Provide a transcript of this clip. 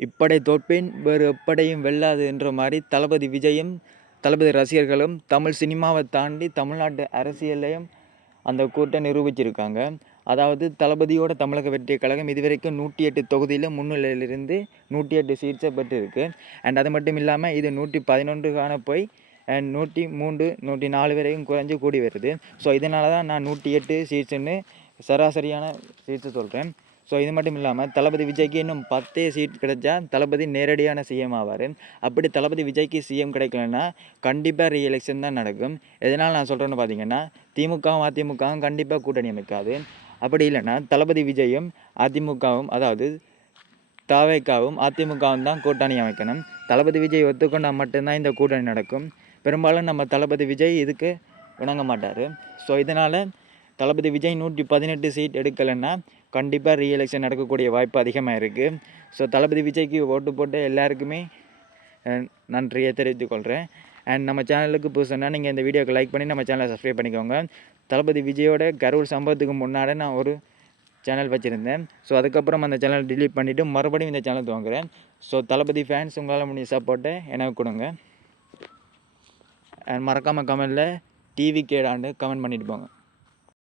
இப்படை தோற்பேன் வேறு எப்படையும் வெல்லாது என்ற மாதிரி தளபதி விஜயும் தளபதி ரசிகர்களும் தமிழ் சினிமாவை தாண்டி தமிழ்நாட்டு அரசியலையும் அந்த கூட்டை நிரூபிச்சிருக்காங்க. அதாவது தளபதியோட தமிழக வெற்றி கழகம் இதுவரைக்கும் 108 தொகுதியில் முன்னிலையிலிருந்து 108 சீட்ஸை பெற்றிருக்கு. அண்ட் அது மட்டும் இல்லாமல் இது 111 போய் அண்ட் 103 104 வரைக்கும் குறைஞ்சி கூடி வருது. ஸோ இதனால தான் நான் 108 சீட்ஸுன்னு சராசரியான சீட்ஸு சொல்கிறேன். ஸோ இது மட்டும் இல்லாமல் தளபதி விஜய்க்கு இன்னும் 10 சீட் கிடைச்சா தளபதி நேரடியான சிஎம் ஆவார். அப்படி தளபதி விஜய்க்கு சிஎம் கிடைக்கலன்னா கண்டிப்பாக ரீஎலெக்ஷன் தான் நடக்கும். எதனால் நான் சொல்கிறேன்னு பார்த்தீங்கன்னா, திமுகவும் அதிமுகவும் கண்டிப்பாக கூட்டணி அமைக்காது. அப்படி இல்லைன்னா தளபதி விஜயும் அதிமுகவும், அதாவது தாவேக்காவும் அதிமுகவும் தான் கூட்டணி அமைக்கணும். தளபதி விஜய் ஒத்துக்கொண்டால் மட்டும்தான் இந்த கூட்டணி நடக்கும். பெரும்பாலும் நம்ம தளபதி விஜய் இதுக்கு இணங்க மாட்டார். ஸோ இதனால் தளபதி விஜய் 118 சீட் எடுக்கலைன்னா கண்டிப்பாக ரீஎலெக்ஷன் நடக்கக்கூடிய வாய்ப்பு அதிகமாக இருக்குது. ஸோ தளபதி விஜய்க்கு ஓட்டு போட்டு எல்லாருக்குமே நன்றியை தெரிவித்துக்கொள்கிறேன். அண்ட் நம்ம சேனலுக்கு புதுசுன்னா நீங்கள் இந்த வீடியோக்கு லைக் பண்ணி நம்ம சேனலை சப்ஸ்கிரைப் பண்ணிக்கோங்க. தளபதி விஜயோட கரூர் சம்பவத்துக்கு முன்னாடி நான் ஒரு சேனல் வச்சுருந்தேன். ஸோ அதுக்கப்புறம் அந்த சேனல் டிலீட் பண்ணிவிட்டு மறுபடியும் இந்த சேனல் துவங்குறேன். ஸோ தளபதி ஃபேன்ஸ் உங்களால் முடிஞ்ச சப்போர்ட்டை எனக்கு கொடுங்க. அண்ட் மறக்காமல் கமெண்டில் டிவி கேடாண்டு கமெண்ட் பண்ணிட்டு போங்க.